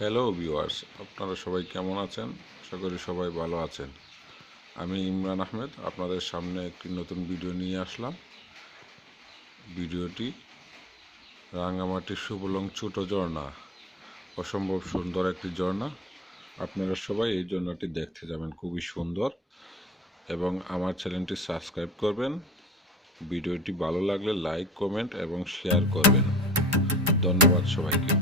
Hello viewers, আপনারা সবাই কেমন আছেন? আশা করি সবাই ভালো আছেন। আমি ইমরান আহমেদ আপনাদের সামনে একটি নতুন ভিডিও নিয়ে আসলাম। ভিডিওটি রাঙ্গামাটির সুবলং ছোট ঝর্ণা, অসম্ভব সুন্দর একটি ঝর্ণা। আপনারা সবাই এই ঝর্ণাটি দেখতে যাবেন, খুবই সুন্দর। এবং আমার চ্যানেলটি সাবস্ক্রাইব করবেন। ভিডিওটি ভালো লাগলে লাইক, কমেন্ট এবং শেয়ার করবেন। ধন্যবাদ সবাইকে।